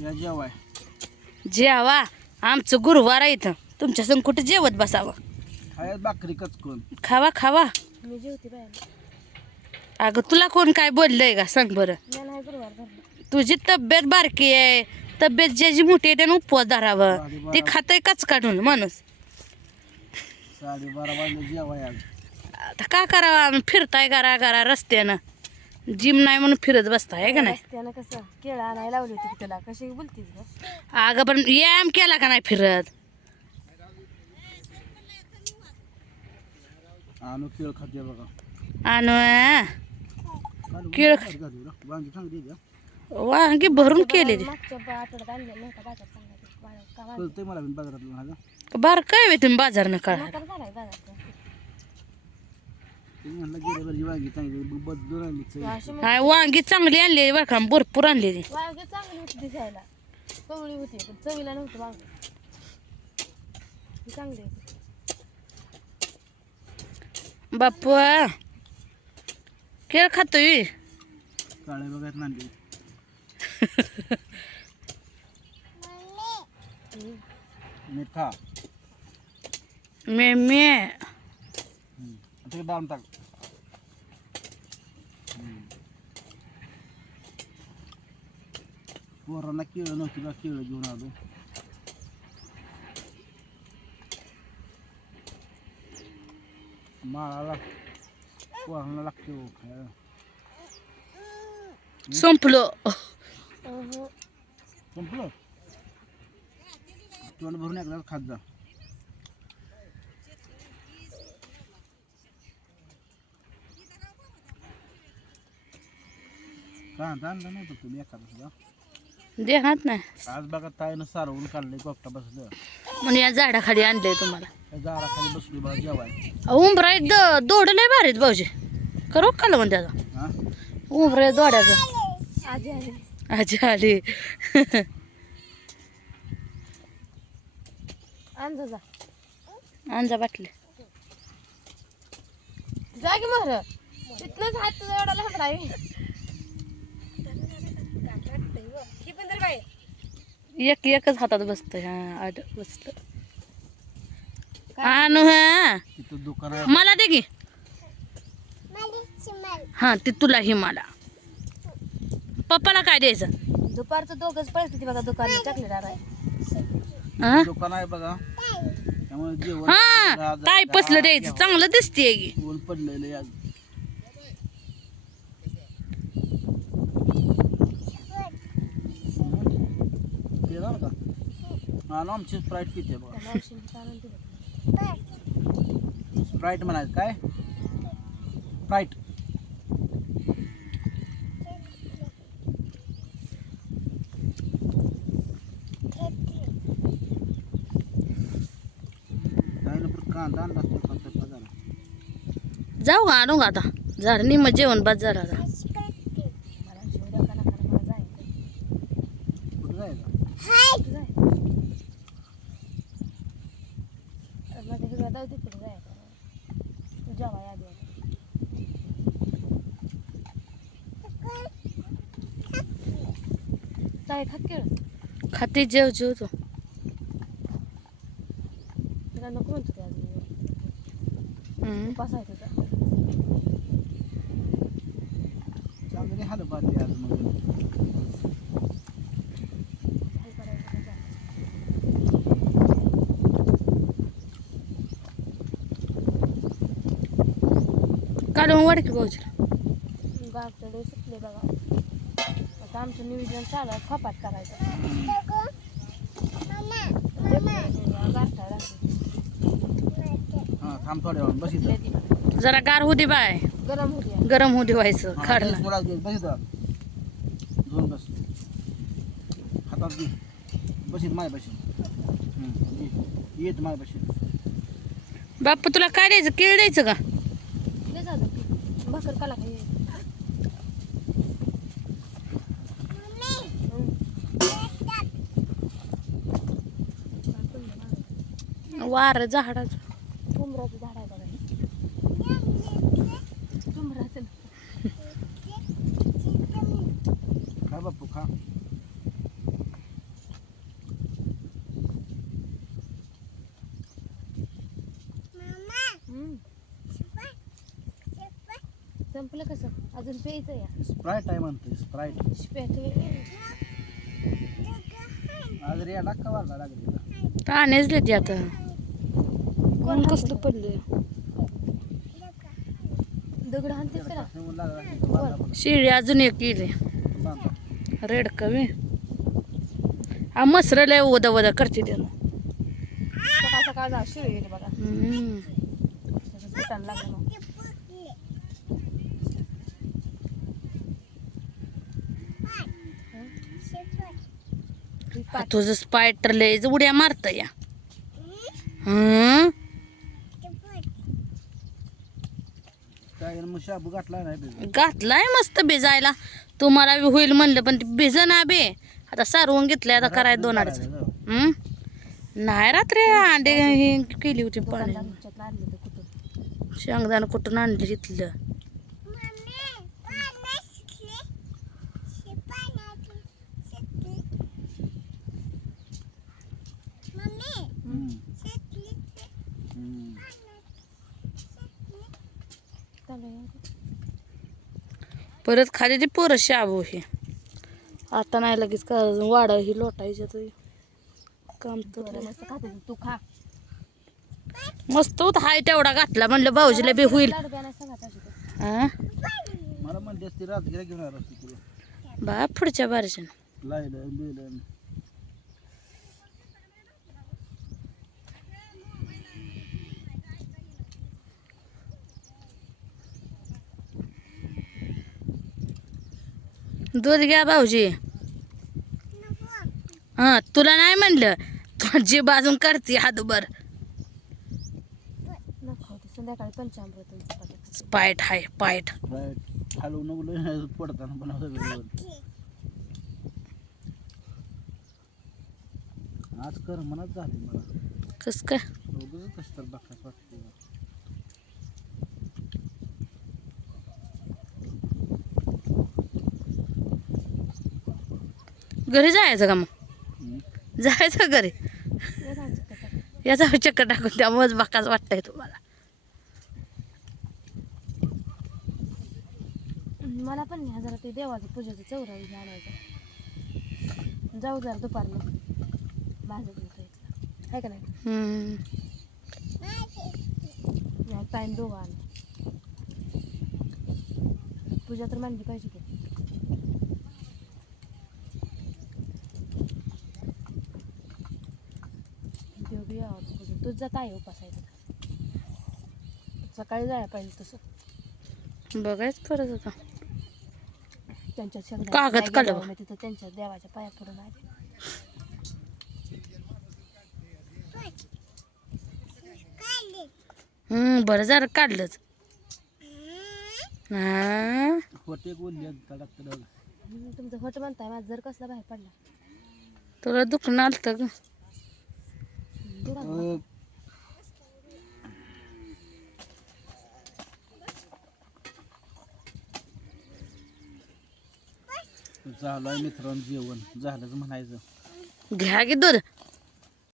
या जेवा. आमचं गुरुवार आहे इथं. तुमच्या संग कुठं जेवत बसावं? खायत भाकरी कचकून. खावा खावा. मी जेवते बाय अगं तुला कोण काय बोललंय का? सांग बरं. मी नाही गुरुवार धरला. तुझी तब्येत बारकी आहे. तब्येत ज्याची मोठी आहे त्यानं उपवास धरावं. ते खातंय कच काढून माणूस. साडेबारा वाजले जेवाय आज. आता का करावं? आम्ही फिरताय गारा गारा रस्त्यानं. जिम नाही म्हणून फिरत बसताय आहे का नाही? रस्त्यानं कसं केळं आणायला लावली होती की तुला कशी बोलतीस ग? अगं पण व्यायाम केला का नाही फिरत? आणू केळ खाते बघा. आणि काढू, केळ काढू, काढू, काढू. वांगी चांगली भरून केलेली. मागच्या बा- आठवड्यात आणले नाही का बाजार चांगला बाजार का वांगी? कळतंय मला पण बाजारातलं हा का? बार काय वे तुम्ही बाजार न कळा म्हातारा झालाय बाजार तुम्ही म्हणलं गेल्या वर्षी वांगी चांगली ब- बदलून आणली चव. अशी मग काय वांगी चांगली आणली बरं का भरपूर आणलेली वांगी चांगली होती दिसायला. कवळी होती पण चवीला नव्हती वांगी. ही चांगली होती. बापू केळ खातोय? काळ्या बघायत नांदी. मिठा मे मे डाळून टाक हम्म. पोरांना केळं नव्हती केळं घेऊन आलो. माळाला पोरांना लागते हो खायला. संपलो. संपलं? तोंड भरून एकदा खात जा. का आणलं नव्हतं तुम्ही एखादं सुद्धा? देहात नाही आज बघा ताईनं सारवून कोपटा बसलं. म्हणून या झाडाखाली आणलंय तुम्हाला. त्या झाडाखाली बसली बघा जेवाय उंबराय द दोड लय भारीत भाऊजी. करू का म्हणून त्याचा हा? उंबराय दोड्याचं. आजी आली. आजी आली. आण जा आणजा बाटली. जा की मर तिथनंच हात तुझा एवढा लहान आहे ही पण तर बाई एक एकच हातात बसतोय हा बसत आणू हा. तिथं दुकान आहे. मला दे की. हा ती तुला ही मला. पप्पाला काय द्यायचं? दुपारचं दोघंच पळत बघा दुकान चॉकलेट आहे हा? दुकान आहे बघा. त्यामुळे जेवण हा काय पसलं द्यायचं. चांगलं दिसतेय की. ऊन पडलेलं आहे आज. पिणार का? हा ना आमची स्प्राईट पिते बघा. स्प्राईट म्हणायचं काय? स्प्राईट ना पगार जाऊ आणू आता? झाड निम जेवण बाद झालं आता. मला शिव द्या काना काना मला जायचं कुठं जायचं कुठं जायचं? घरी जाऊ दे कुठं जायचं. तू जेवा या आधी. चाय खात केळ खाते जेव जेव तू. तुला नको म्हणतो ते अजून. हम्म. उपास आहे तुझा. चांगली हाल पाहिजे आज मग काय करायचं ते जा. काढून वाढ की भाऊजी गावकडे सुटले बघा. आता आमचं नियोजन चालू आहे खपाट करायचं. हां थांब थोड्या वेळ बस इथं. सुटले ती. जरा गार होऊ दे बाय. गरम होती गरम होऊ दे व्हायचं हां, काढलं थोडा घे, बस इथं. दोन बस. हातात घे. बस इथं माय बशी येत बाप्पा तुला काय द्यायचं केळ द्यायचं की. भाकर काला खाई वार झाडाचं. डुंबराचं झाड आहे बघा. डुंबराचं खा बापू खा. कसं? अजून प्यायचं या. स्प्राईट आहे म्हणतोय स्प्राईट आज रे डाक्का वाढला लागले? पाण्याच देते आता. कोण कसलं पडलं दगड हाणते त्याला लागला शिळी अजून एक येईल बांधा. रेड कमी. हा मसर लय ओदा ओदा करते त्यानं. सकाळ सकाळ जा शिळ गेले बघा. हम्म. त्याचं सुटायला लागलं मग ही हा पाट- तुझं स्पायटर लय उड्या मारत या. हम्म. घातलाय मस्त भिजायला तुम्हाला बी होईल म्हणलं पण ते भिज ना बे. आता सारवून घेतलंय आता कराय दोन अडीच. हम्म? नाही रात्री अंडे हे केली होती पाणी शेंगदाणा कुठून आणली तिथलं हम्म. हम्म. चालू आहे. परत खाली ती पोरं शाबू हे. आता नाही लगेच का वाढ ही लोटायच्या तर काम तर तू. खा. मस्त होत. हाय तेवढा घातला. म्हणलं भाऊजीला बी होईल. लाडू द्या नाही सांगा पाहिजे ते. हा मला म्हणते असते राजगिरा घेऊन आला असते तुला बा पुढच्या बारशन लायलं बिलं दूध घ्या भाऊजी. हा तुला नाही म्हणलं? तू जी बाजून करते हातभर. संध्याकाळी पंचामृत. पायट हाय पायट पडताना वेळेवर आज कर म्हणत झाली मला. कस काय? तर वाटतं घरी जायचं का मग. जायचं घरी. याचा चक्कर टाकून त्यामुळेच बाकाच वाटतंय तुम्हाला. मला पण नाही जरा ते देवाचं पूजेचं चौरा हे आणायचं जाऊ जरा दुपारनं. माझं पण काही आहे का नाही? हम्म. टाईम दोघं पूजा तर मांडली पाहिजे की देव बी यावं पूजा तूच जात आहे उपासायचं सकाळी जायला पाहिजे तसं. बघायच परत आता. त्यांच्या कागद नाही काढलं गेल्यावर बा. मी तिथं त्यांच्या देवाच्या पाया पडून आले हम्म बरं जरा काढलंच. हा? तुमचं होट म्हणताय माझं जर कसला बाहेर पडला. तुला दुखणं आलं ग दुरा अं, झालं मित्रांनो जेवण. झालंच म्हणायचं. घ्या की दूध.